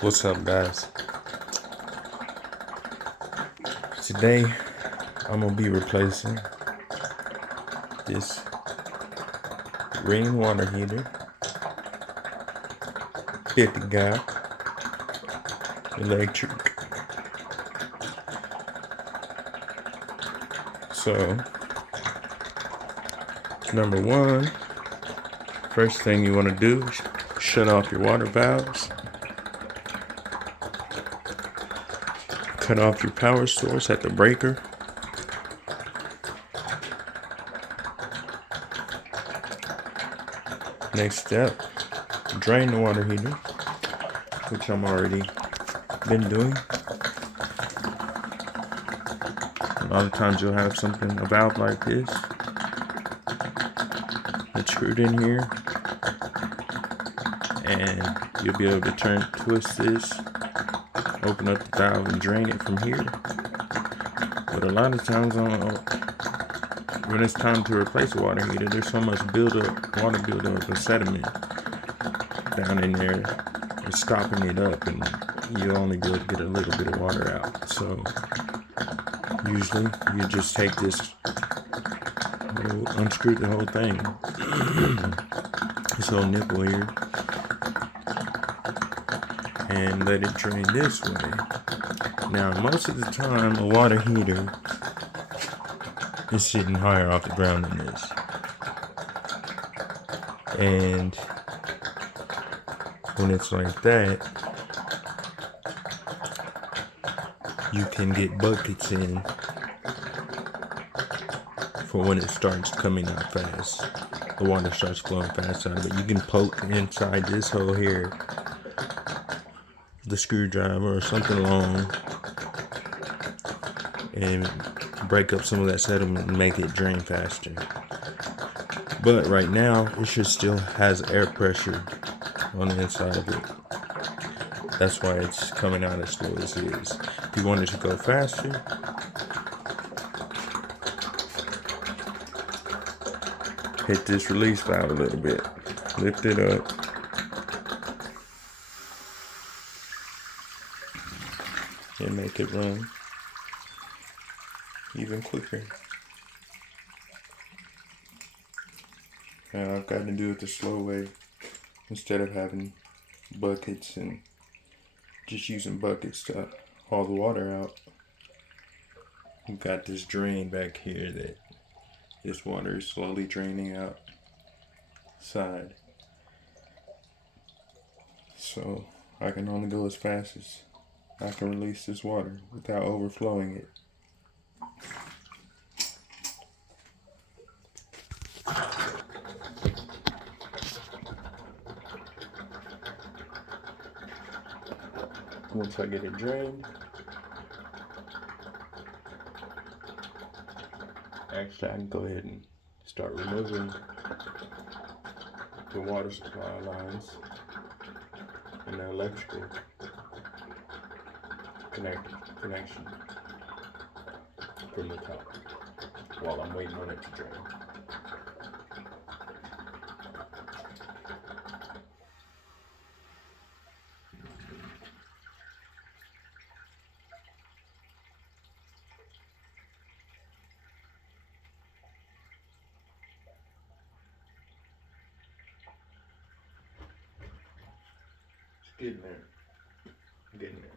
What's up, guys? Today I'm gonna be replacing this Ring water heater, 50 gal electric. So, number one, first thing you want to do is shut off your water valves, cut off your power source at the breaker. Next step, drain the water heater, which I'm already been doing. A lot of times you'll have a valve like this that's screwed in here, and you'll be able to twist this, open up the valve and drain it from here. But a lot of times when it's time to replace a water heater, there's so much water buildup of sediment down in there. It's stopping it up, and you'll only be able to get a little bit of water out. So usually you just take this, unscrew the whole thing, this whole nipple here, and let it drain this way. Now, most of the time, a water heater is sitting higher off the ground than this. And when it's like that, you can get buckets in for when it starts coming out fast. The water starts flowing fast out of it. You can poke inside this hole here, the screwdriver or something long, and break up some of that sediment and make it drain faster. But right now, it still has air pressure on the inside of it. That's why it's coming out as slow as it is. If you want it to go faster, hit this release valve a little bit, lift it up, and make it run even quicker. Now I've got to do it the slow way instead of having buckets and just using buckets to haul the water out. We've got this drain back here that this water is slowly draining outside. So I can only go as fast as I can release this water without overflowing it. Once I get it drained, actually I can go ahead and start removing the water supply lines and the electrical connection from the top while I'm waiting on it to drain. Getting there. Getting there.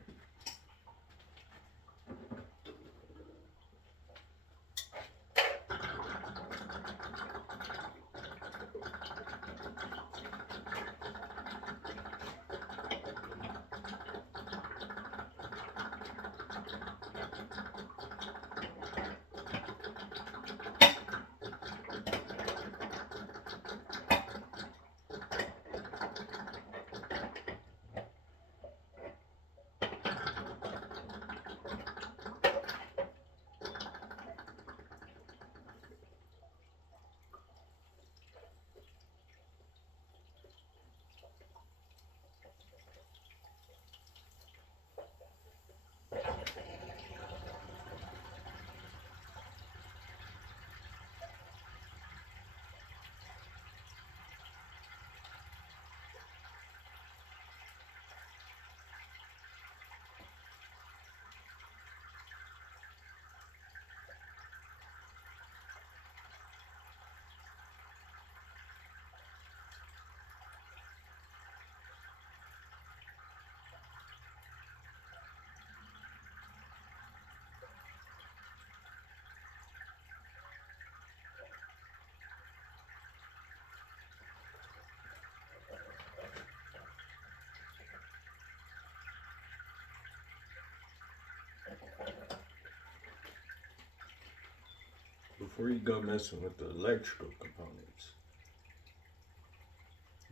before you go messing with the electrical components,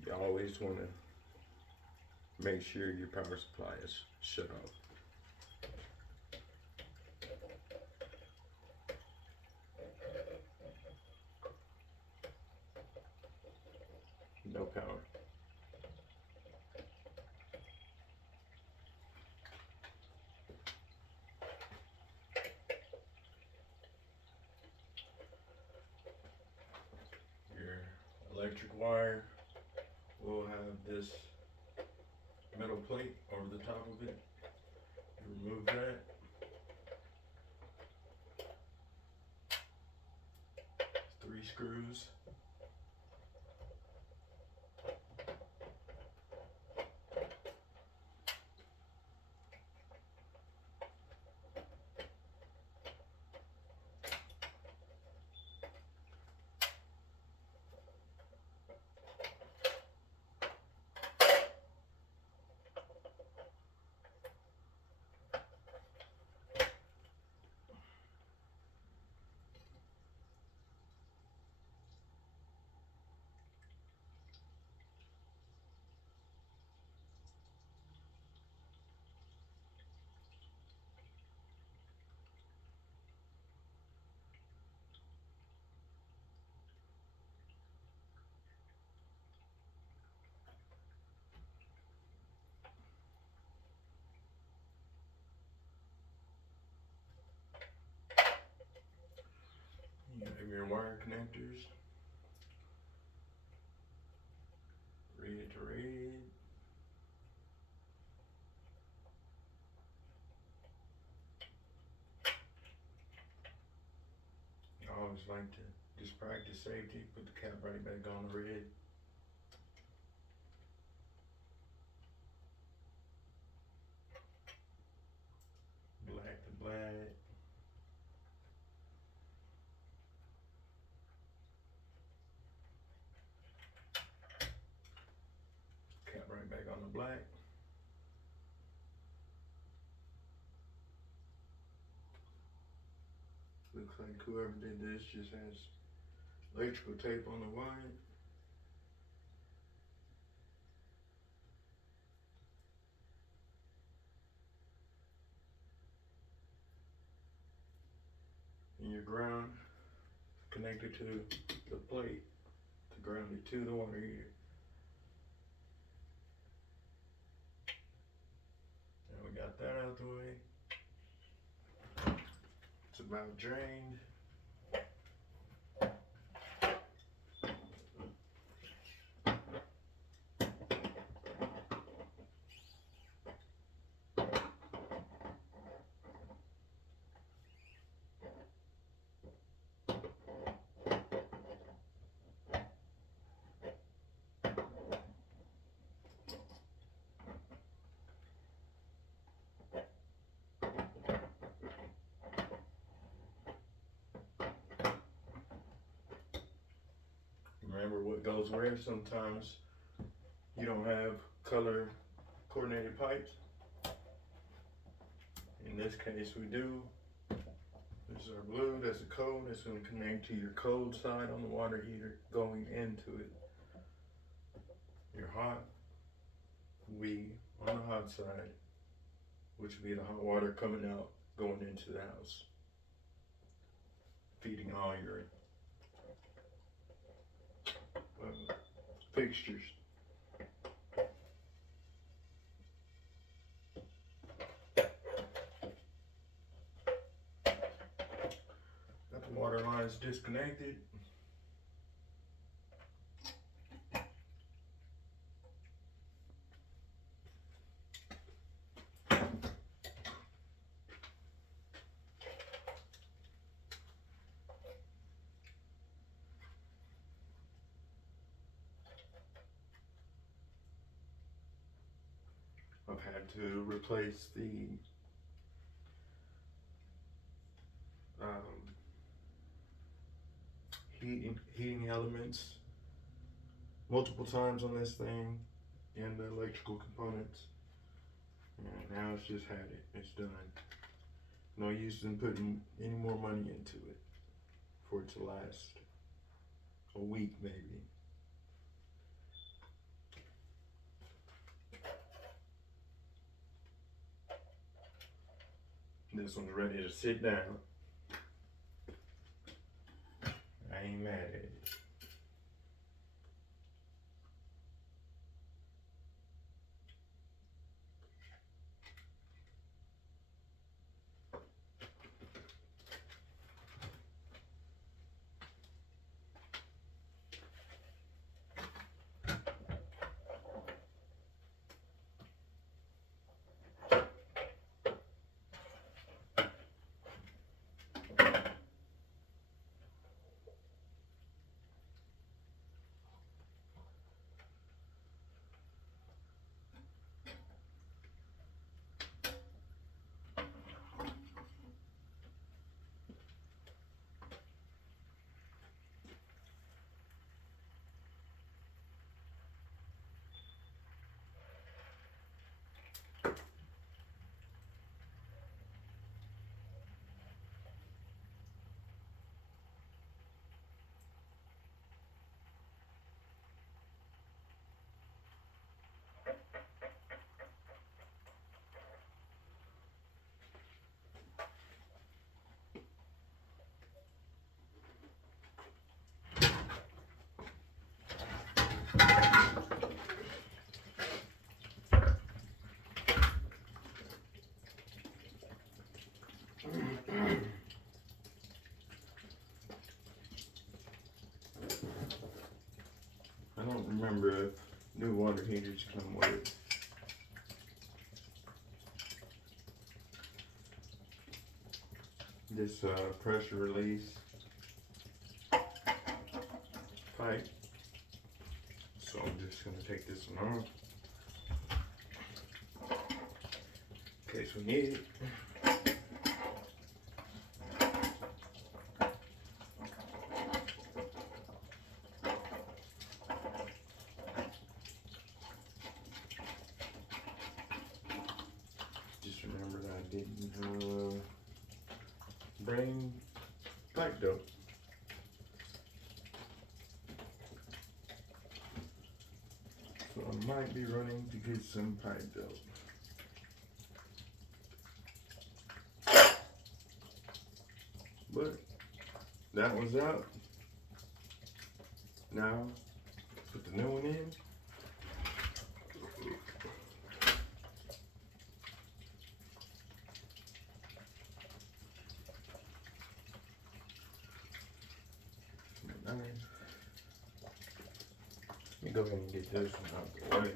you always want to make sure your power supply is shut off. No power. Your electric wire will have this metal plate over the top of it. You remove that. 3 screws. You have your wire connectors, rated to rated. I always like to just practice safety, put the cap right back on the red. Black to black. Cap right back on the black. Looks like whoever did this just has electrical tape on the wire. And your ground connected to the plate to ground it to the water heater. And we got that out the way. It's about drained. Remember what goes where. Sometimes you don't have color coordinated pipes. In this case we do. This is our blue, that's a cold, that's going to connect to your cold side on the water heater going into it. Your hot, we on the hot side, which would be the hot water coming out, going into the house, feeding all your fixtures. Got the water lines disconnected. I've had to replace the heating elements multiple times on this thing and the electrical components. And now it's just had it. It's done. No use in putting any more money into it for it to last a week maybe. This one's ready to sit down. I ain't mad at it. I don't remember if new water heaters come with this pressure release pipe. So I'm just gonna take this one off in case we need it. Just remember that I didn't bring pipe dope. So I might be running to get some pipe dope. But that was out. Now put the new one in. Let me go ahead and get this one out of the way.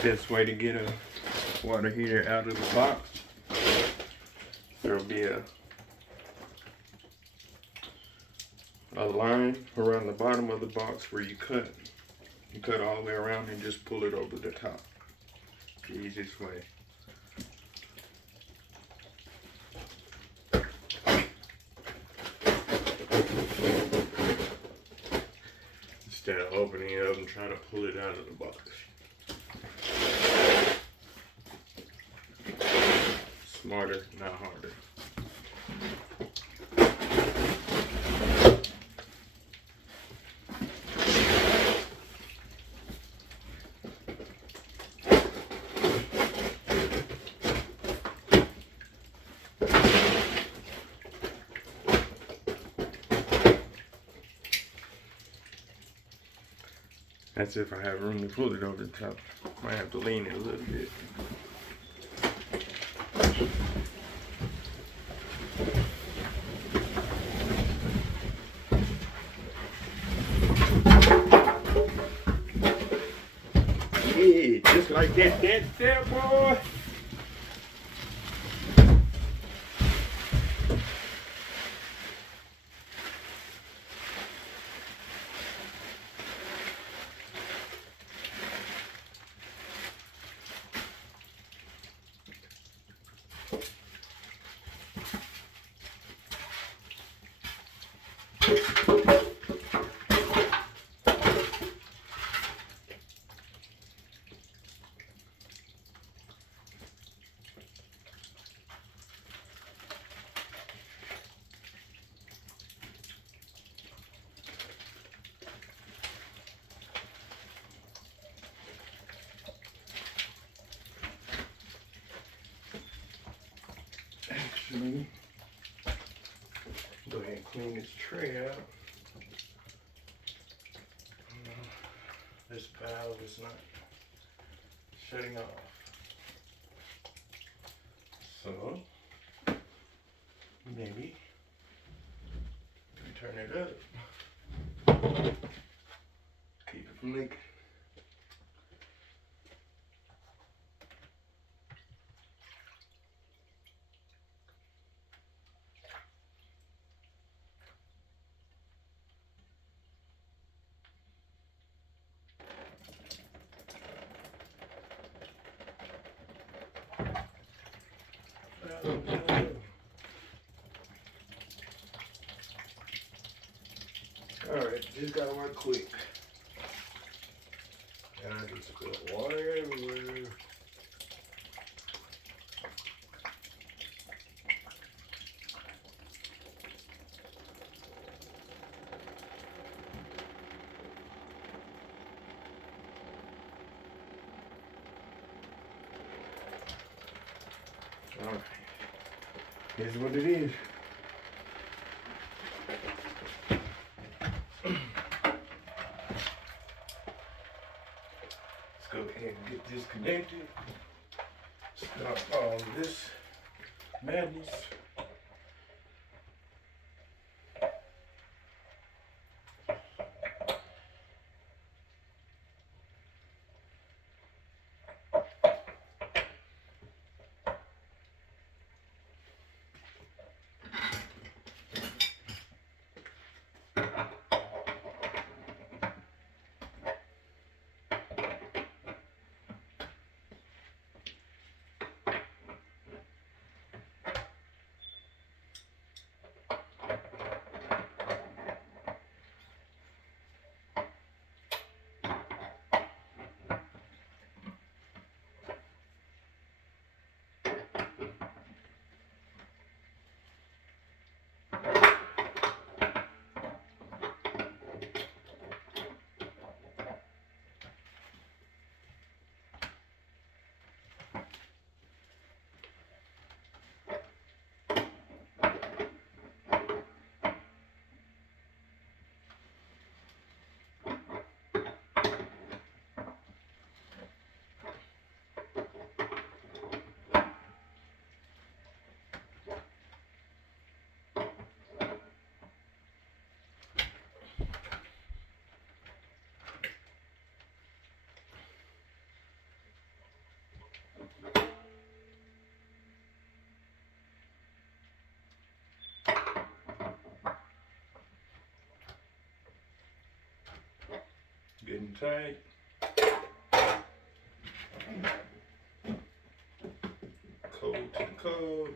Best way to get a water heater out of the box, there'll be a line around the bottom of the box where you cut all the way around and just pull it over the top. The easiest way. Instead of opening it up and trying to pull it out of the box. Smarter, not harder. That's if I have room to pull it over the top. Might have to lean it a little bit. Yeah, just like that there, boy. Actually, go ahead and clean this tray out. This valve is not shutting off. So, maybe turn it up. Keep it from leaking. Alright, just gotta work quick. And I just put water everywhere. Alright, here's what it is. Let's go ahead and get this connected. Stop all of this madness. Getting tight. Code to the code.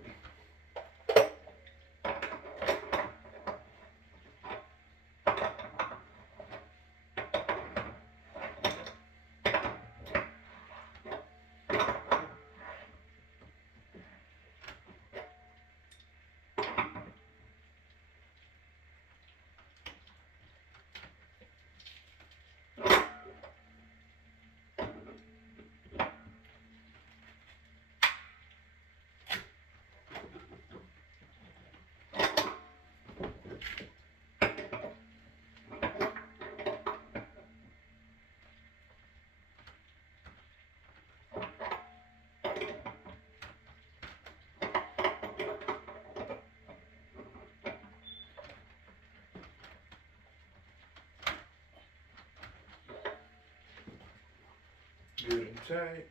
good and tight.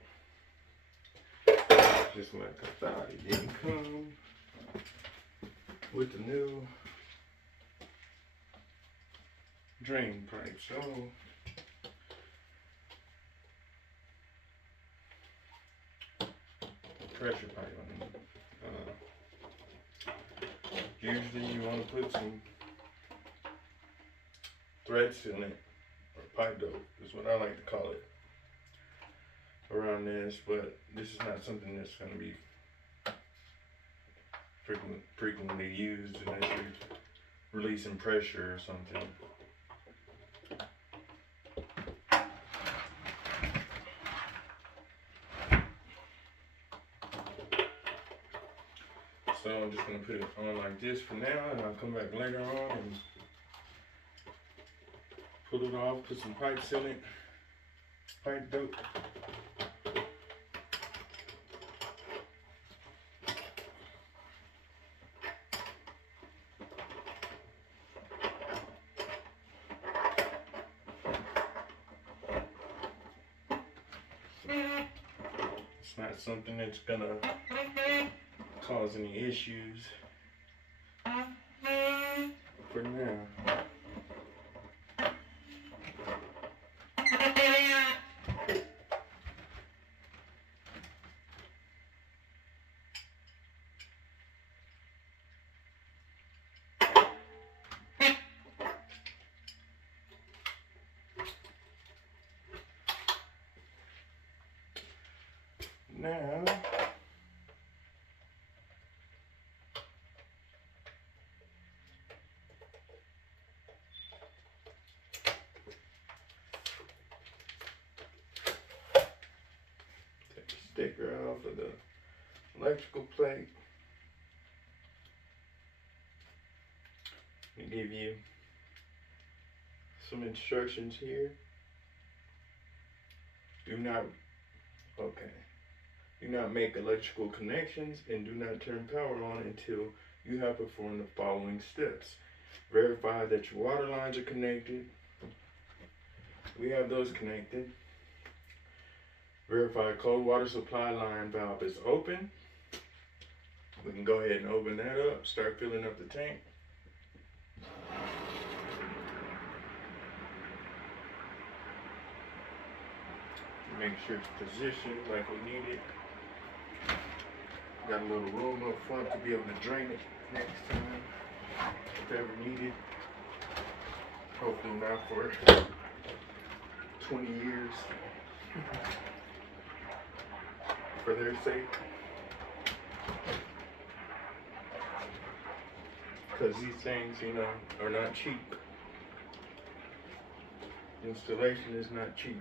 Just like I thought it didn't come with the new drain pipe. So pressure pipe. Usually you want to put some thread sealant or pipe dope is what I like to call it around this, but this is not something that's going to be frequently used unless you're releasing pressure or something. So I'm just going to put it on like this for now, and I'll come back later on and pull it off, put some pipe sealant, pipe dope. It's not something that's gonna cause any issues for now. Now, take the sticker off of the electrical plate. We give you some instructions here. Do not make electrical connections and do not turn power on until you have performed the following steps. Verify that your water lines are connected. We have those connected. Verify cold water supply line valve is open. We can go ahead and open that up, start filling up the tank. Make sure it's positioned like we need it. Got a little room up front to be able to drain it next time, if ever needed. Hopefully not for 20 years, for their sake. Because these things, are not cheap. Installation is not cheap.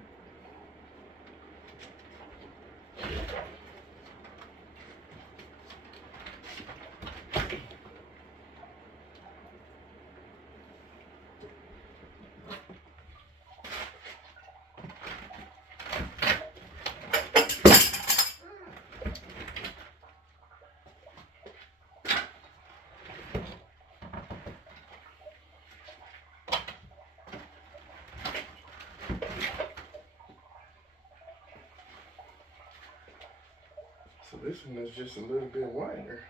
So this one is just a little bit wider.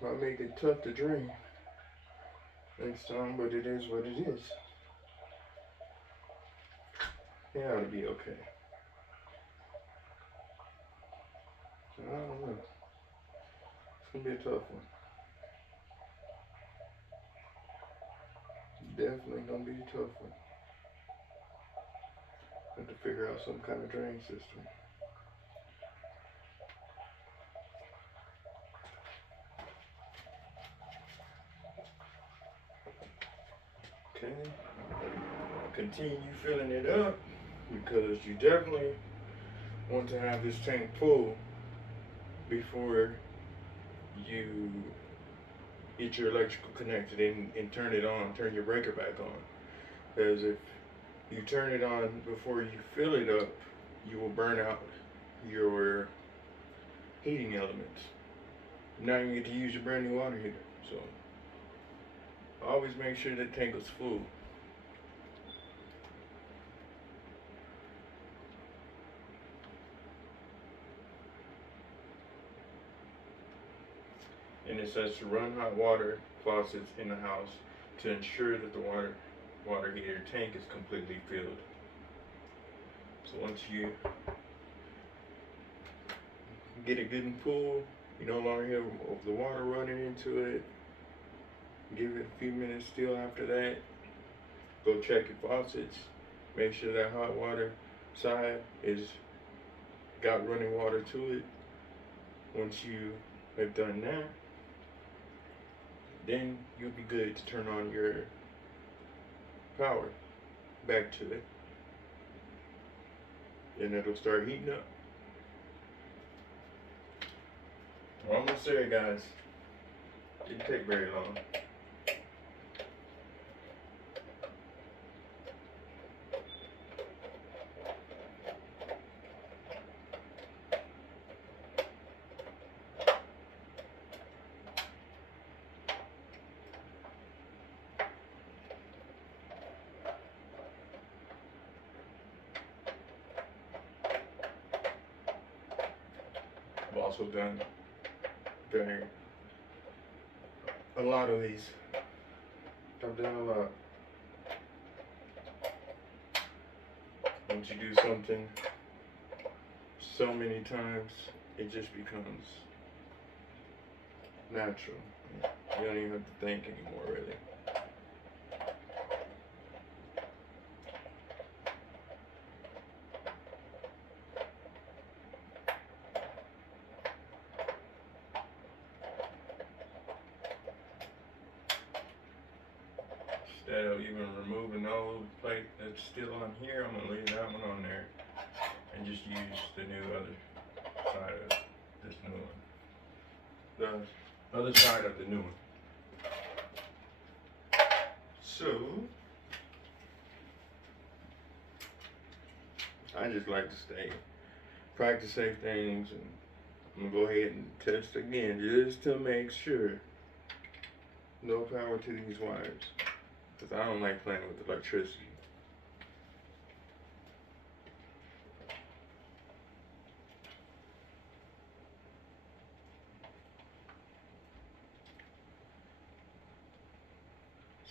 Might make it tough to drain next time, but it is what it is. It ought to be okay. So I don't know. It's gonna be a tough one. Definitely gonna be a tough one. Have to figure out some kind of drain system. Okay. Continue filling it up because you definitely want to have this tank full before you get your electrical connected and turn it on, turn your breaker back on. Because if you turn it on before you fill it up, you will burn out your heating elements. Now you get to use your brand new water heater. So always make sure the tank is full. And it says to run hot water faucets in the house to ensure that the water heater tank is completely filled. So once you get it good and full, you no longer have the water running into it. Give it a few minutes still after that. Go check your faucets. Make sure that hot water side is got running water to it. Once you have done that, then you'll be good to turn on your power back to it. And it'll start heating up. We're almost there, guys. Didn't take very long. I've also done a lot of these. I've done a lot. Once you do something so many times, it just becomes natural. You don't even have to think anymore, really. Instead of even removing all of the plate that's still on here, I'm gonna leave that one on there and just use the new other side of this new one. The other side of the new one. So, I just like to practice safe things, and I'm gonna go ahead and test again just to make sure. No power to these wires, because I don't like playing with electricity.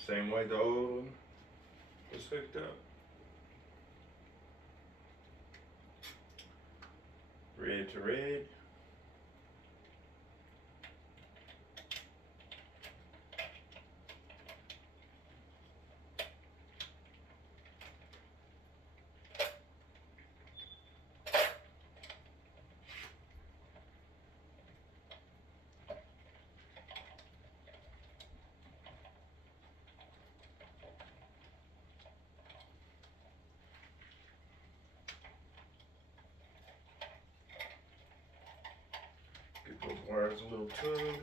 Same way the old one was hooked up. Red to red. Get those wires a little tug.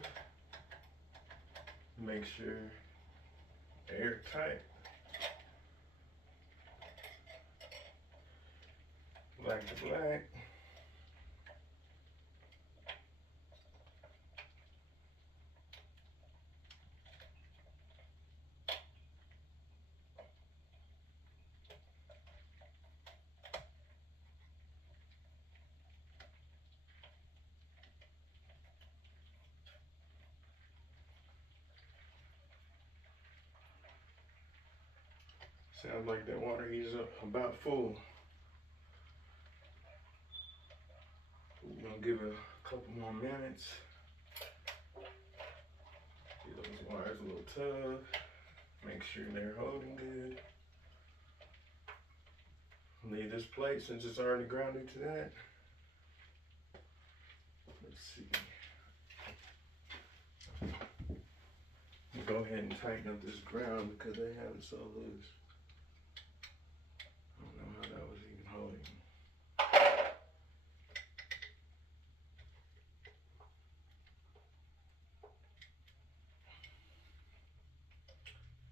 Make sure they're airtight. Black to black. Sounds like that water heater's about full. We're gonna give it a couple more minutes. Give those wires a little tug. Make sure they're holding good. Leave this plate since it's already grounded to that. Let's see. Go ahead and tighten up this ground because they have it so loose. I don't know how that was even holding.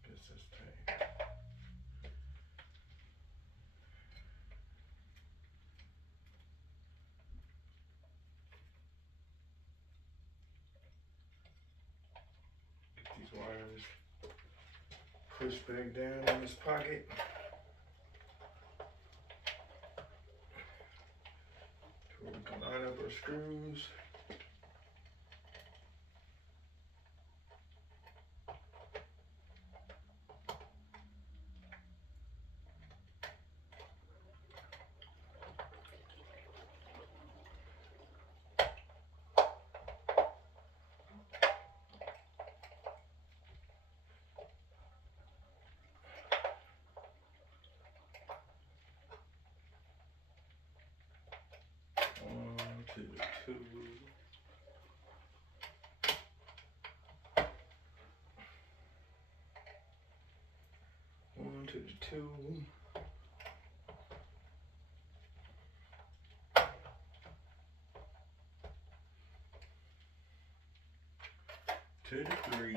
Guess that's tight. Get these wires pushed back down in this pocket. We can line up our screws. 2. To the 3.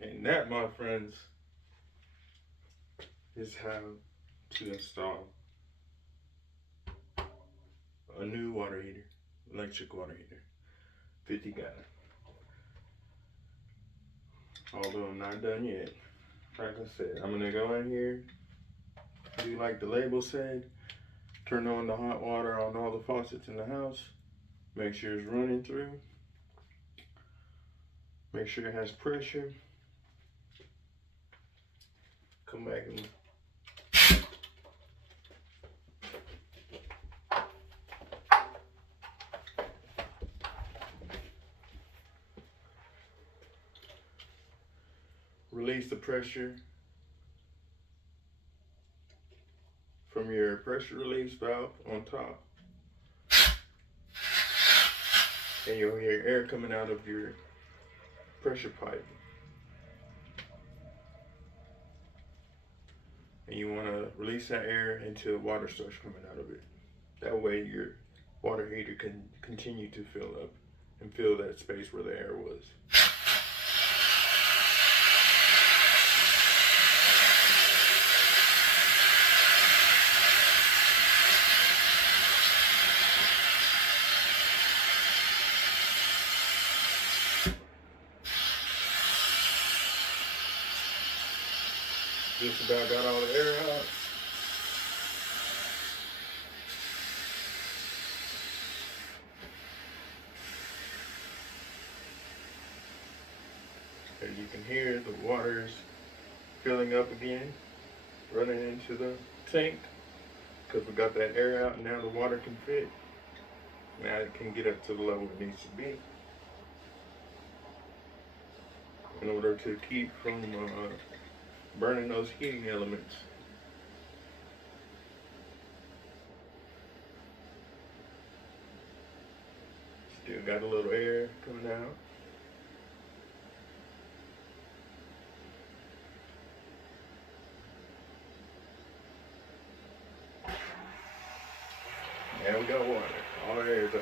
And that, my friends, is how to install a new water heater, electric water heater, 50 gallon. Although I'm not done yet. Like I said, I'm gonna go in here, do like the label said, turn on the hot water on all the faucets in the house, make sure it's running through, make sure it has pressure, come back and release the pressure from your pressure release valve on top. And you'll hear air coming out of your pressure pipe. And you want to release that air until water starts coming out of it. That way your water heater can continue to fill up and fill that space where the air was. Just about got all the air out. As you can hear, the water's filling up again, running into the tank, because we got that air out and now the water can fit. Now it can get up to the level it needs to be in order to keep from burning those heating elements. Still got a little air coming out. Now we got water. All the air is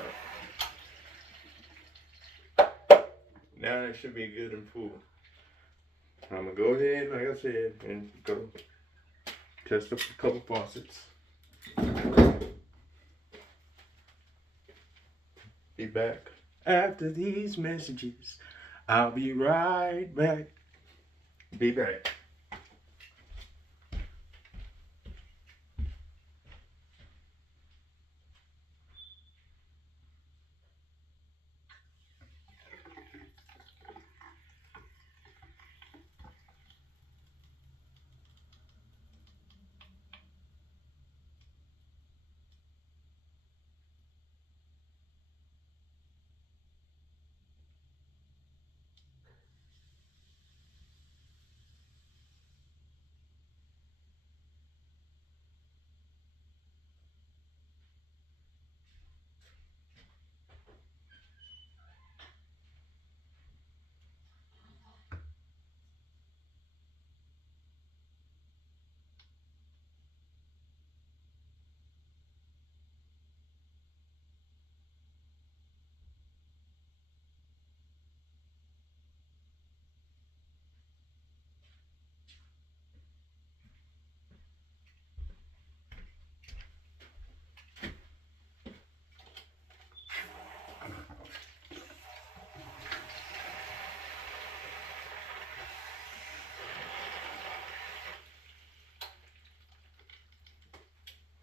out. Now it should be good and full. I'm gonna go ahead, like I said, and go test up a couple faucets. Be back after these messages. I'll be right back. Be back.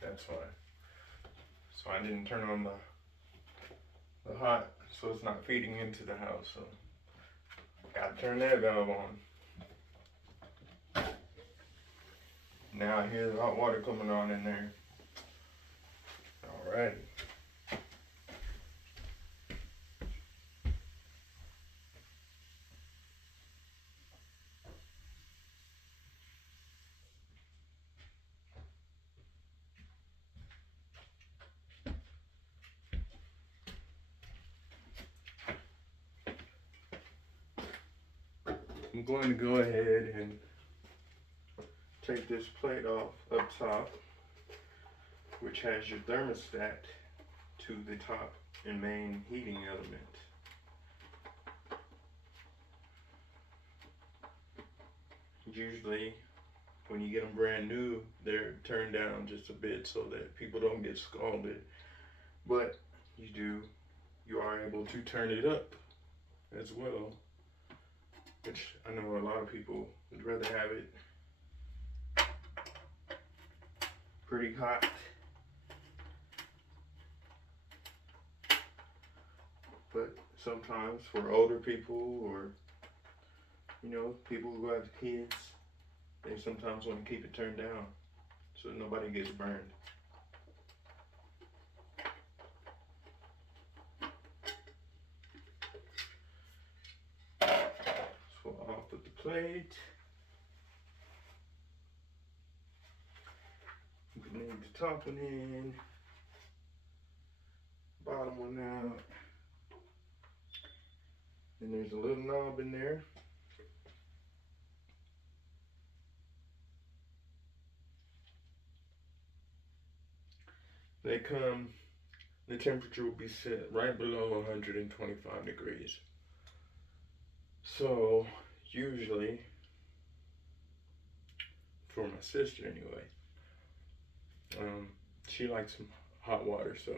That's fine. So I didn't turn on the hot, so it's not feeding into the house. So gotta turn that valve on. Now I hear the hot water coming on in there. All right. I'm going to go ahead and take this plate off up top, which has your thermostat to the top and main heating element. Usually when you get them brand new, they're turned down just a bit so that people don't get scalded, but you are able to turn it up as well, which I know a lot of people would rather have it pretty hot. But sometimes for older people, or people who have kids, they sometimes want to keep it turned down so nobody gets burned. So I'll put the plate. You can leave the top one in, bottom one out. And there's a little knob in there. The temperature will be set right below 125 degrees. So usually, for my sister anyway, she likes some hot water, so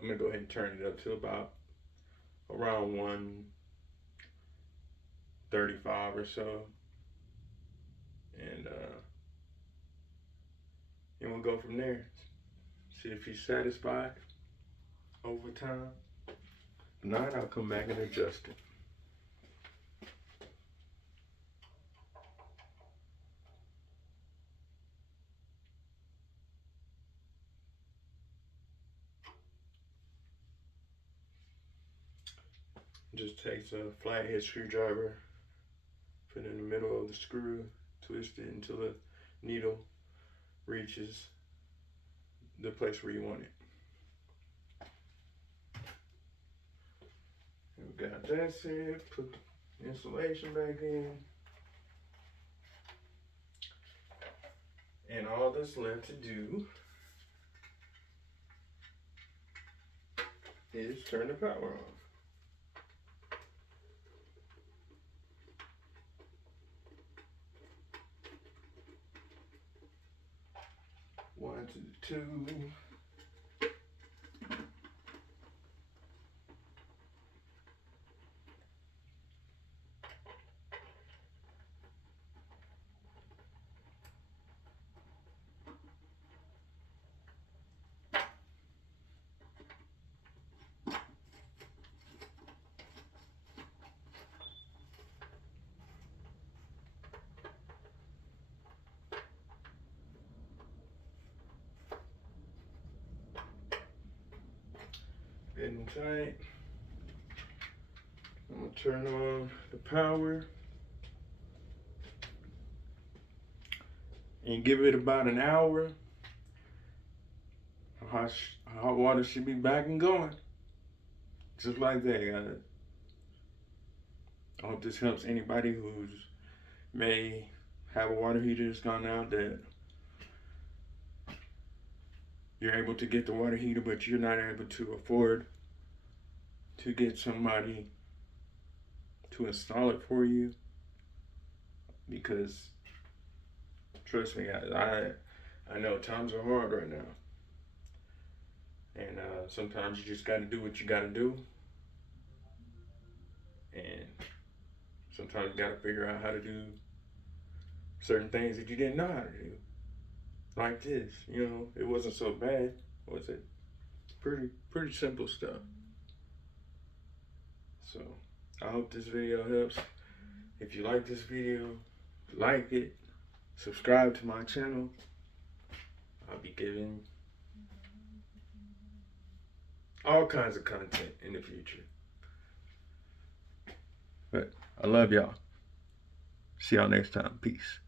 I'm gonna go ahead and turn it up to about around 135 or so, and we'll go from there. See if she's satisfied over time. If not, I'll come back and adjust it. Just takes a flathead screwdriver, put it in the middle of the screw, twist it until the needle reaches the place where you want it. And we got that set. Put the insulation back in. And all that's left to do is turn the power on. One to the two. Good and tight. I'm gonna turn on the power and give it about an hour. Hot water should be back and going. Just like that. I hope this helps anybody who's may have a water heater that's gone out, that you're able to get the water heater, but you're not able to afford to get somebody to install it for you. Because trust me, I know times are hard right now. And sometimes you just got to do what you got to do. And sometimes you got to figure out how to do certain things that you didn't know how to do. Like this, it wasn't so bad, was it? Pretty simple stuff. So I hope this video helps. If you like this video, like it, subscribe to my channel. I'll be giving all kinds of content in the future. But I love y'all. See y'all next time. Peace.